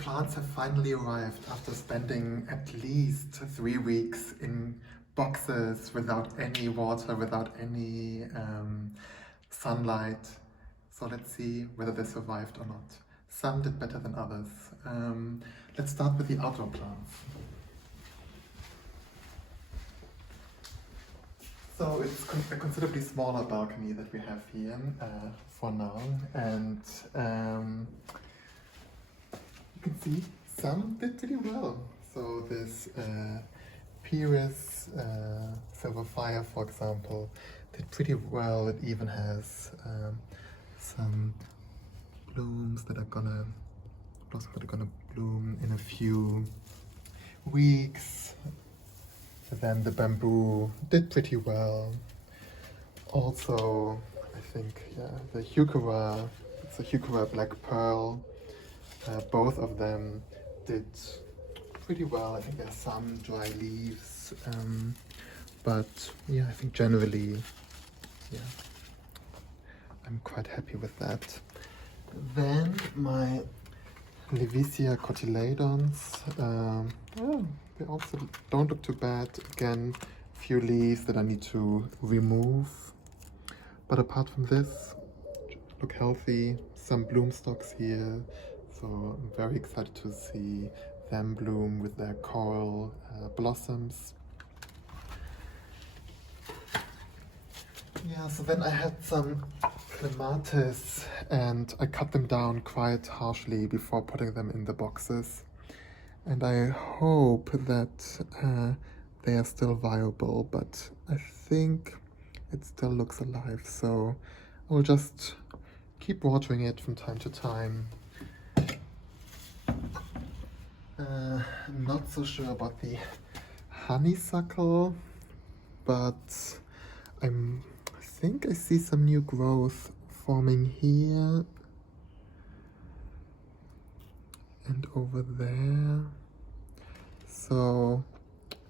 plants have finally arrived after spending at least 3 weeks in boxes without any water, without any sunlight. So let's see whether they survived or not. Some did better than others. Let's start with the outdoor plants. So it's a considerably smaller balcony that we have here for now, and you can see some did pretty well. So this Pyrrhus Silver Fire, for example, did pretty well. It even has some blooms that are gonna bloom in a few weeks. And then the bamboo did pretty well. Also, I think, the heuchera, it's a heuchera black pearl. Both of them did pretty well. I think there's some dry leaves, but yeah, I think generally, I'm quite happy with that. Then my Levicia cotyledons, they also don't look too bad. Again, a few leaves that I need to remove. But apart from this, look healthy. Some bloom stalks here. So I'm very excited to see them bloom with their coral blossoms. Yeah, so then I had some clematis and I cut them down quite harshly before putting them in the boxes. And I hope that they are still viable, but I think it still looks alive. So I'll just keep watering it from time to time. I'm not so sure about the honeysuckle, but I think I see some new growth forming here and over there. So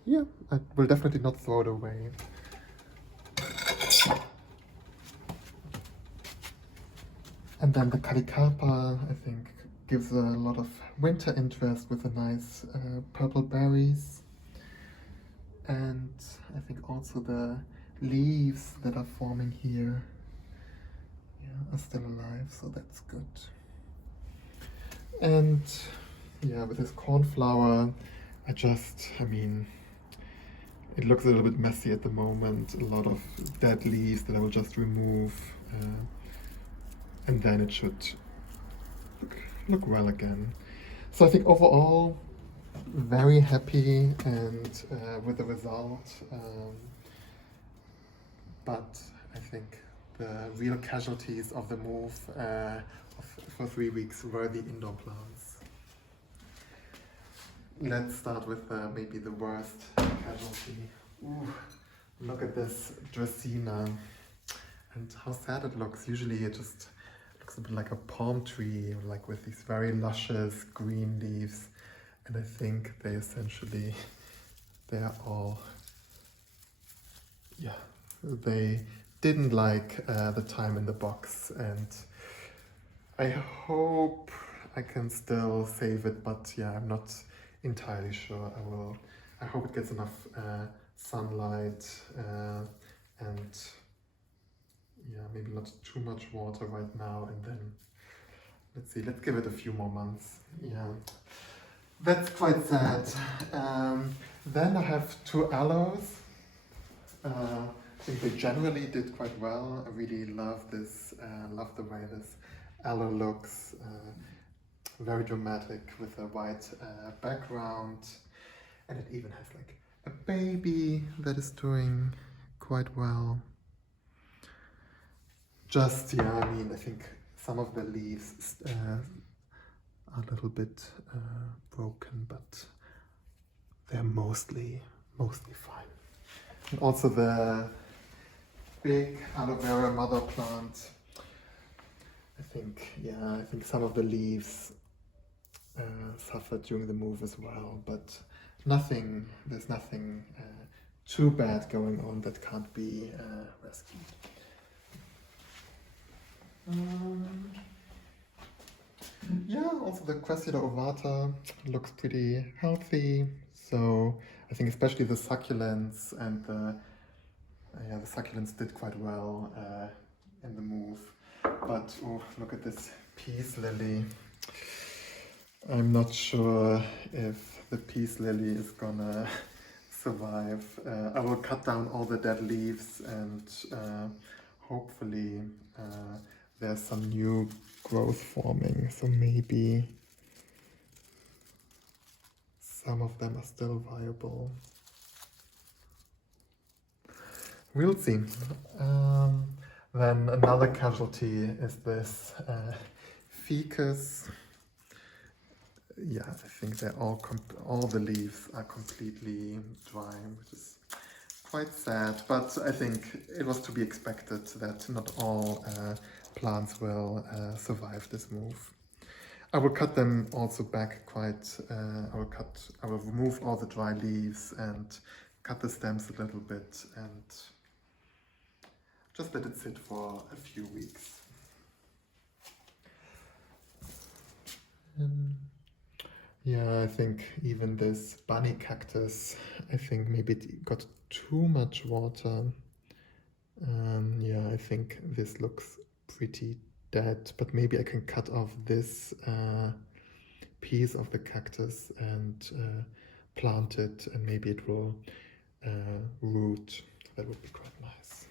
yeah, I will definitely not throw it away. And then the Calicarpa, I think, gives a lot of winter interest with the nice purple berries. And I think also the leaves that are forming here are still alive, so that's good. And yeah, with this cornflower, I mean, it looks a little bit messy at the moment. A lot of dead leaves that I will just remove. And then it should look well again. So I think overall, very happy and with the result. But I think the real casualties of the move for 3 weeks were the indoor plants. Let's start with maybe the worst casualty. Ooh, look at this Dracaena and how sad it looks. Usually it just looks a bit like a palm tree, like with these very luscious green leaves. And I think they are all, they didn't like the time in the box, and I hope I can still save it, but yeah, I'm not entirely sure I hope it gets enough sunlight and maybe not too much water right now, and then let's give it a few more months. Yeah, that's quite sad. Then I have two aloes. I think they generally did quite well. I really love this, love the way this aloe looks. Very dramatic with a white background. And it even has like a baby that is doing quite well. Just, I think some of the leaves are a little bit broken, but they're mostly fine. And also the big aloe vera mother plant, I think some of the leaves suffered during the move as well, but there's nothing too bad going on that can't be rescued. Yeah, also the Cressida ovata looks pretty healthy. So I think especially the succulents and the succulents did quite well in the move. But oh, look at this peace lily. I'm not sure if the peace lily is gonna survive. I will cut down all the dead leaves and hopefully there's some new growth forming. So maybe some of them are still viable. We'll see. Then another casualty is this ficus. Yeah, I think they're all the leaves are completely dry, which is quite sad. But I think it was to be expected that not all plants will survive this move. I will cut them also back quite. I will remove all the dry leaves and cut the stems a little bit and just let it sit for a few weeks. Yeah, I think even this bunny cactus, I think maybe it got too much water. Yeah, I think this looks pretty dead, but maybe I can cut off this piece of the cactus and plant it, and maybe it will root. That would be quite nice.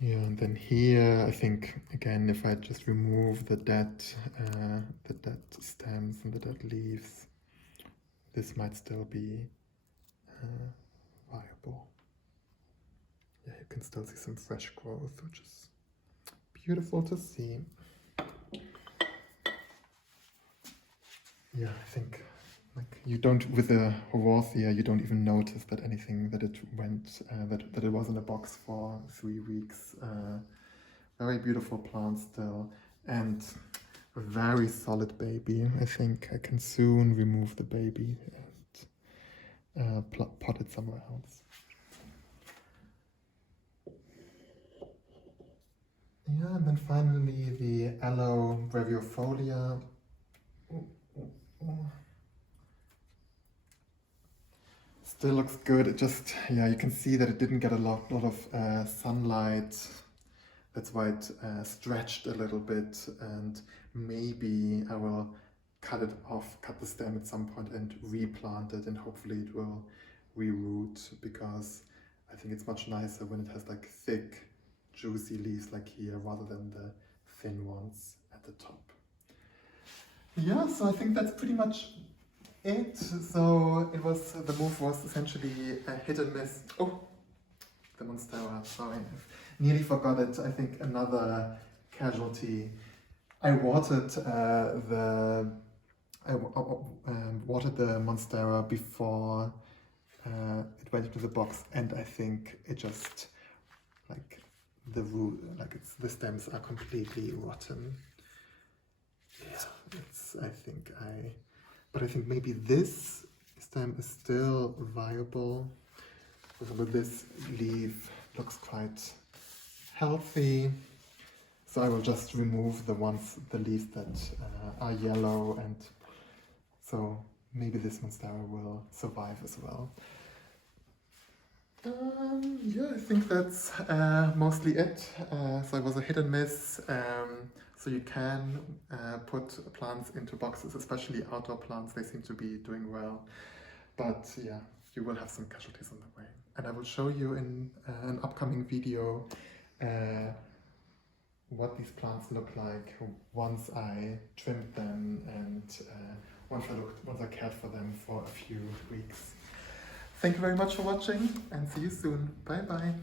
Yeah, and then here, I think again, if I just remove the dead stems and the dead leaves, this might still be viable. Yeah, you can still see some fresh growth, which is beautiful to see. Yeah, I think like you don't, with the Horothia, you don't even notice that anything that it went that it was in a box for 3 weeks. Very beautiful plant still, and a very solid baby. I think I can soon remove the baby and pot it somewhere else. Yeah, and then finally the Aloe brevifolia. Still looks good. It just, yeah, you can see that it didn't get a lot of sunlight. That's why it stretched a little bit, and maybe I will cut it off, cut the stem at some point and replant it, and hopefully it will reroot, because I think it's much nicer when it has like thick, juicy leaves like here rather than the thin ones at the top. Yeah, so I think that's pretty much it. So the move was essentially a hit and miss. Oh, the Monstera, sorry, I nearly forgot it. I think another casualty. I watered the Monstera before it went into the box, and I think it just like the root, like the stems are completely rotten. Yeah, but I think maybe this stem is still viable. But this leaf looks quite healthy. So I will just remove the leaves that are yellow, and so maybe this Monstera will survive as well. Yeah, I think that's mostly it. So it was a hit and miss. So you can put plants into boxes, especially outdoor plants. They seem to be doing well. But yeah, you will have some casualties on the way. And I will show you in an upcoming video what these plants look like once I trimmed them and once I cared for them for a few weeks. Thank you very much for watching, and see you soon. Bye bye.